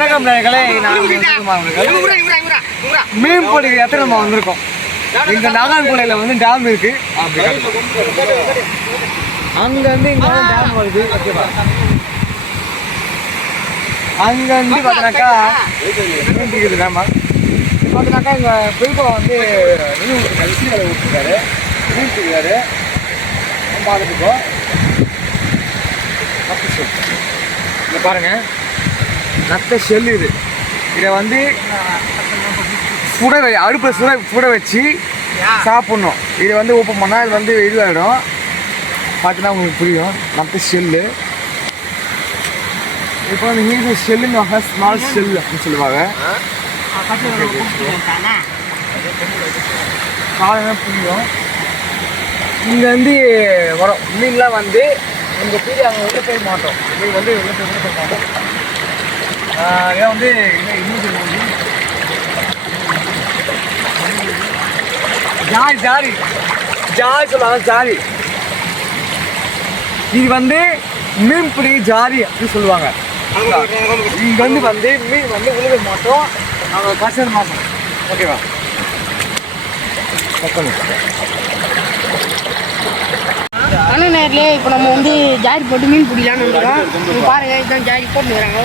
வணக்கம் நேயர்களே. மீன் பிடிக்கிற இடத்துல நம்ம வந்திருக்கோம்? எங்க நாகான்குளையில வந்து டேம் இருக்கு. அப்படி காட்டுறேன். அங்க இருந்து இங்க டேம் வருது. ஓகேவா அங்க இருந்து பார்த்தனாக்கா மீன் பிடிக்குது டேமா பார்த்தனாக்கா எங்க பெரியப்பா வந்து மீன் விட்டுருக்காரு விசிறி வலை விட்டுருக்காரு மீன் பிடிக்கிறாரு. நம்ம பார்த்துக்கோ இங்க ரத்த நத்த ஷெல் இது. இதை வந்து சுட அடுப்பில் சுட சுட வச்சு சாப்பிட்ணும். இதை வந்து ஓப்பன் பண்ணால் இது வந்து இதுவாகிடும் பார்த்தீங்கன்னா உங்களுக்கு புரியும். ரத்த ஷெல்லு இப்போ வந்து ஹீரோ ஷெல்லுன்னு ஸ்மால் ஷெல் அப்படின்னு சொல்லுவாங்க. காலையில புரியும். இங்கே வந்து வரும். மீன்லாம் வந்து இந்த பீடி அங்கே உள்ள போய் மாட்டோம். மீன் வந்து உள்ள போய் உள்ள போய் மாட்டோம். இதை வந்து ஜாரி ஜாரி ஜாரி சொல்லுவாங்க ஜாரி இது வந்து மீன் பிடி ஜாரி அப்படின்னு சொல்லுவாங்க. இங்க வந்து வந்து மீன் வந்து உழுக மாட்டோம். நாங்கள் கஷ்டம் மாட்டோம். ஓகேவா ஆனால் நேரில் இப்போ நம்ம வந்து ஜாரி போட்டு மீன் பிடிக்கலான்னு வந்துடுறோம் இங்க பாருங்க இதுதான் ஜாரி போட்டுக்கிறாங்க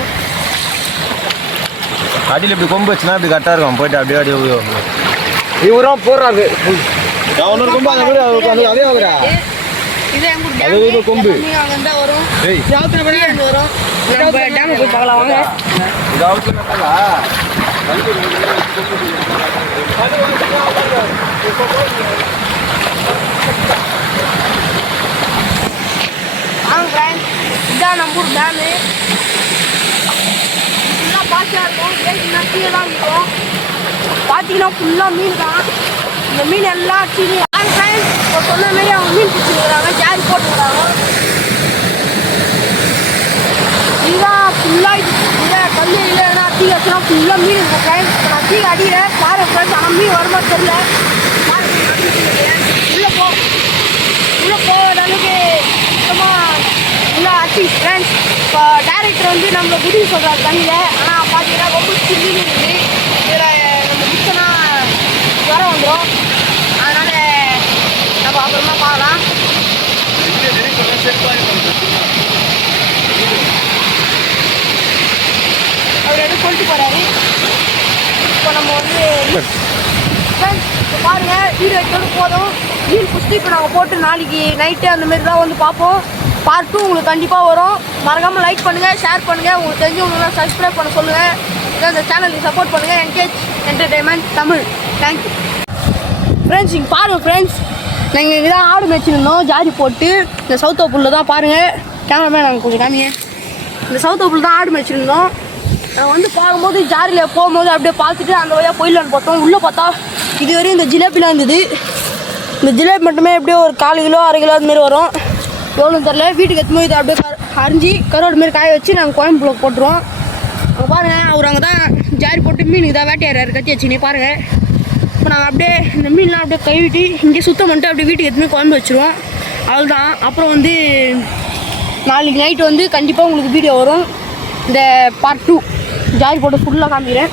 அடியில் இப்படி கொம்பு வச்சுனா இப்படி கரெக்டாக இருக்கும். போயிட்டு அப்படியே அப்படியே இவரும் போடுறாரு கொம்பு அந்த அது- ஆகுறா அது ஒரு கொம்பு. டேம் இதான் நம்ம பாசியாக இருக்கும்? கீழே தான் இருக்கும் பார்த்தீங்கன்னா ஃபுல்லாக மீன் தான் இந்த மீன் எல்லாம் கீழே வாங்க ஃப்ரெண்ட்ஸ் சொன்ன மாரி அவங்க மீன் பிடிச்சிருக்கிறாங்க ஜாரி போட்டுக்கிறாங்க இதுதான் ஃபுல்லாக இல்லை கல் இல்லைன்னா தீ வச்சுனா ஃபுல்லாக மீன் இருக்கும் ஃப்ரெண்ட்ஸ் நான் தீ அடிக்கிறேன் பாருங்க ஃப்ரெண்ட்ஸ் ஆனால் மீன் வருமா தெரியல பாருங்க, உள்ளே போ உள்ளே போகிற அளவுக்கு சுத்தமாக உள்ள அட்டி ஃப்ரெண்ட்ஸ் இப்போ டேரக்டர் வந்து நம்மளை குடிக்க சொல்கிறாரு தண்ணியில். ஆனால் பார்த்தீங்கன்னா ரொம்ப சில்லி இருக்குது இதில் நம்ம குடிச்சோன்னா வர வந்துடும் அதனால் நம்ம அப்புறமா பார்க்கலாம். அவர் எதுவும் சொல்லிட்டு போகிறாரு இப்போ நம்ம வந்து ஃப்ரெண்ட்ஸ் இப்போ பாருங்க வீடியோ எடுத்தோடு போதும். மீன் பிடிச்சி இப்போ நாங்கள் போட்டு நாளைக்கு நைட்டு அந்த மாதிரி தான் வந்து பார்ப்போம். பார்ட் டூ உங்களுக்கு கண்டிப்பாக வரும். மறக்காமல் லைக் பண்ணுங்கள் ஷேர் பண்ணுங்கள் உங்களுக்கு தெரிஞ்சவங்களுக்குலாம் சப்ஸ்கிரைப் பண்ண சொல்லுங்கள் இதை இந்த சேனலுக்கு சப்போர்ட் பண்ணுங்கள் engage entertainment Tamil thank you friends இங்கே பாருங்கள் ஃப்ரெண்ட்ஸ் நாங்கள் இங்கே தான் ஆடு மேய்ச்சிருந்தோம். ஜாரி போட்டு இந்த சவுத்தோப்புள்ள தான் பாருங்கள் கேமராமேன் நாங்கள் கொஞ்சம் காமிங்க. இந்த சவுத்தோப்புள்ள தான் ஆடு மேய்ச்சிருந்தோம். நாங்கள் வந்து பார்க்கும்போது ஜாரியில் போகும்போது அப்படியே பார்த்துட்டு அந்த வழியாக போயிடலான்னு பார்த்தோம். உள்ளே பார்த்தா இது வரையும் இந்த ஜிலேபிலாம் இருந்தது. இந்த ஜிலேபி மட்டுமே எப்படியோ ஒரு கால் கிலோ அரை கிலோ அது மாதிரி வரும். எவ்வளோன்னு தெரில வீட்டுக்கு எத்தனை இதை அப்படியே அரிஞ்சு கருவாடு மாரி காய வச்சு நாங்கள் கோயம்புல போட்டுருவோம். அங்கே பாருங்கள் அவர் அங்கே தான் ஜாரி போட்டு மீனுக்கு தான் வேட்டையாடுறாரு. கத்தி வச்சுனே பாருங்கள் இப்போ நாங்கள் அப்படியே இந்த மீன்லாம் அப்படியே கழுவிட்டு இங்கே சுத்தம் பண்ணிட்டு அப்படியே வீட்டுக்கு எத்தனை குழம்பு வச்சுருவோம். அவ்வளோதான் அப்புறம் வந்து நாளைக்கு நைட்டு வந்து கண்டிப்பாக உங்களுக்கு வீடியோ வரும். இந்த பார்ட் டூ ஜாரி போட்டு ஃபுல்லாக காமிக்கிறேன்.